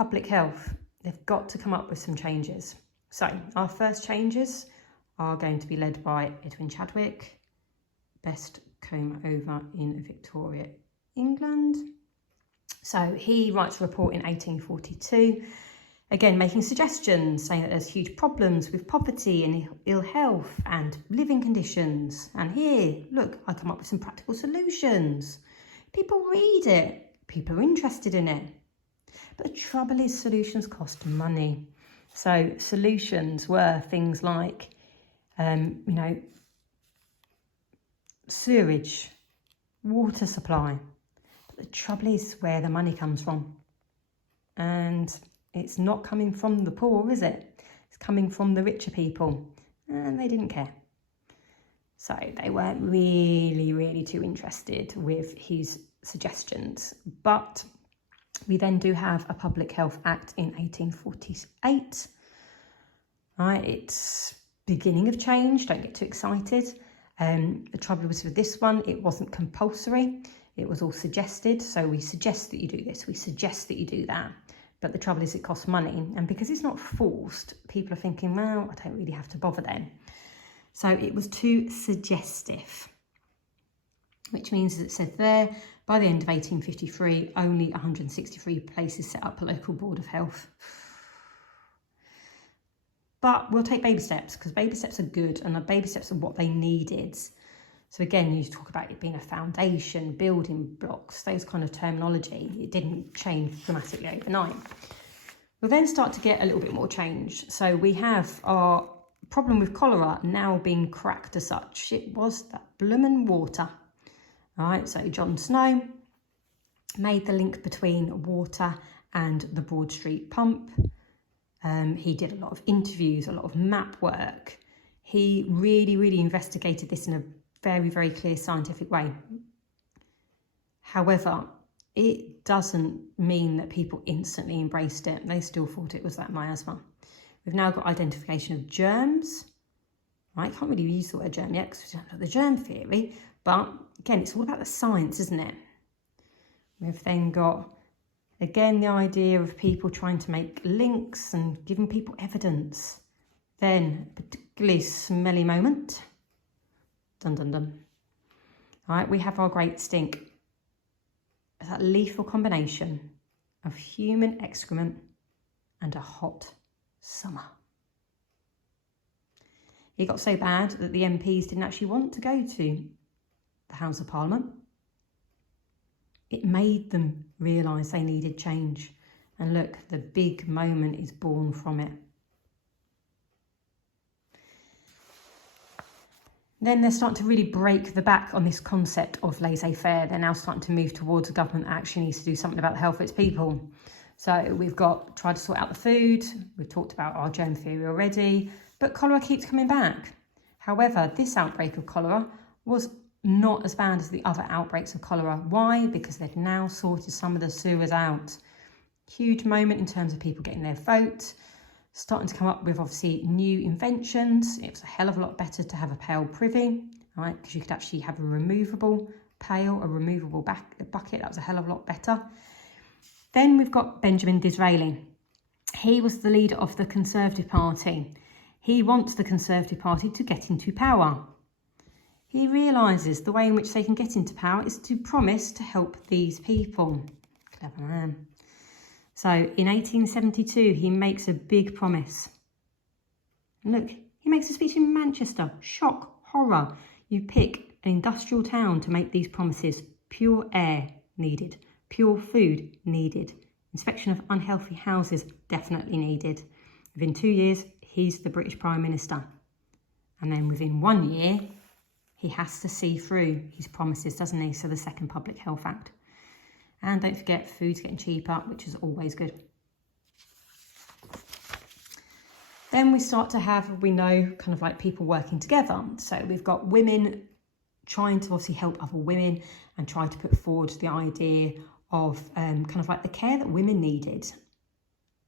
public health, they've got to come up with some changes. So our first changes are going to be led by Edwin Chadwick, best comb over in Victoria, England. So he writes a report in 1842, again making suggestions, saying that there's huge problems with poverty and ill health and living conditions. And here, look, I come up with some practical solutions. People read it, people are interested in it. But the trouble is, solutions cost money. So solutions were things like, sewerage, water supply. But the trouble is where the money comes from. And it's not coming from the poor, is it? It's coming from the richer people. And they didn't care. So they weren't really too interested with his suggestions. But we then do have a Public Health Act in 1848. Right, it's beginning of change, don't get too excited. The trouble was with this one, it wasn't compulsory, it was all suggested. So we suggest that you do this, we suggest that you do that. But the trouble is it costs money. And because it's not forced, people are thinking, well, I don't really have to bother then. So it was too suggestive, which means, as it said there, by the end of 1853, only 163 places set up a local board of health. But we'll take baby steps, because baby steps are good and the baby steps are what they needed. So again, you talk about it being a foundation, building blocks, those kind of terminology. It didn't change dramatically overnight. We'll then start to get a little bit more change. So we have our problem with cholera now being cracked as such. It was that bloomin' water. All right, so John Snow made the link between water and the Broad Street pump. He did a lot of interviews, a lot of map work. He really investigated this in a very clear scientific way. However, it doesn't mean that people instantly embraced it. They still thought it was that miasma. We've now got identification of germs. Right, can't really use the word germ yet because we don't know the germ theory. But again, it's all about the science, isn't it? We've then got, again, the idea of people trying to make links and giving people evidence. Then, a particularly smelly moment. Dun dun dun. All right, we have our great stink. It's that lethal combination of human excrement and a hot summer. It got so bad that the MPs didn't actually want to go to the House of Parliament. It made them realise they needed change. And look, the big moment is born from it. Then they're starting to really break the back on this concept of laissez-faire. They're now starting to move towards a government that actually needs to do something about the health of its people. So we've got tried to sort out the food. We've talked about our germ theory already, but cholera keeps coming back. However, this outbreak of cholera was not as bad as the other outbreaks of cholera. Why? Because they've now sorted some of the sewers out. Huge moment in terms of people getting their vote. Starting to come up with, obviously, new inventions. It was a hell of a lot better to have a pail privy, right? Because you could actually have a removable pail, a removable bucket. That was a hell of a lot better. Then we've got Benjamin Disraeli. He was the leader of the Conservative Party. He wants the Conservative Party to get into power. He realises the way in which they can get into power is to promise to help these people. Clever man. So in 1872, he makes a big promise. And look, he makes a speech in Manchester. Shock, horror. You pick an industrial town to make these promises. Pure air needed. Pure food needed. Inspection of unhealthy houses definitely needed. Within 2 years, he's the British Prime Minister. And then within 1 year, he has to see through his promises, doesn't he? So the second Public Health Act. And don't forget, food's getting cheaper, which is always good. Then we start to have, we know, kind of like people working together. So we've got women trying to obviously help other women and try to put forward the idea of kind of like the care that women needed.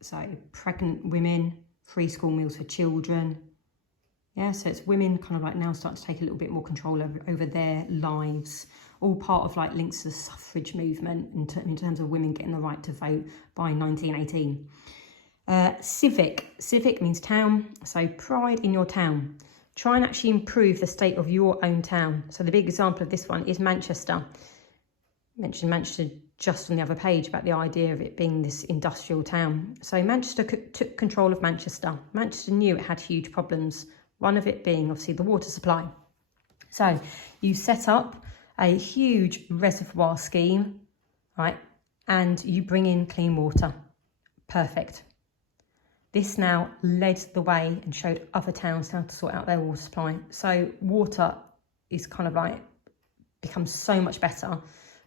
So pregnant women, free school meals for children. Yeah, so it's women kind of like now starting to take a little bit more control over their lives. all part of like links to the suffrage movement in terms of women getting the right to vote by 1918. Civic means town, so pride in your town. Try and actually improve the state of your own town. So the big example of this one is Manchester. Mentioned Manchester just on the other page about the idea of it being this industrial town. So Manchester took control of Manchester. Manchester knew it had huge problems, one of it being obviously the water supply. So you set up a huge reservoir scheme, right? And you bring in clean water. Perfect. This now led the way and showed other towns how to sort out their water supply. So water is kind of like becomes so much better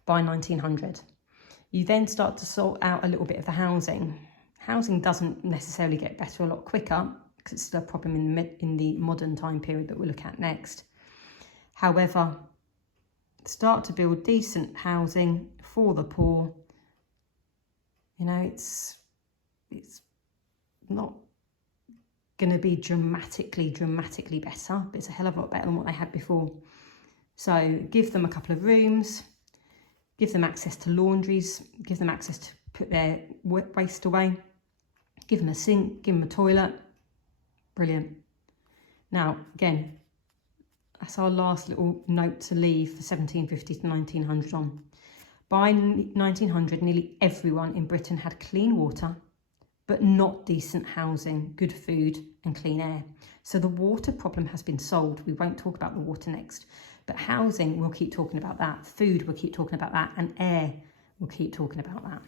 by 1900. You then start to sort out a little bit of the housing. Housing doesn't necessarily get better a lot quicker because it's still a problem in the modern time period that we'll look at next. However, start to build decent housing for the poor. You know, it's not going to be dramatically better, but it's a hell of a lot better than what they had before. So give them a couple of rooms, give them access to laundries, give them access to put their waste away, give them a sink, give them a toilet. Brilliant. Now, again, that's our last little note to leave for 1750 to 1900 on. By 1900, nearly everyone in Britain had clean water, but not decent housing, good food and clean air. So the water problem has been solved. We won't talk about the water next, but housing, we'll keep talking about that. Food, we'll keep talking about that. And air, we'll keep talking about that.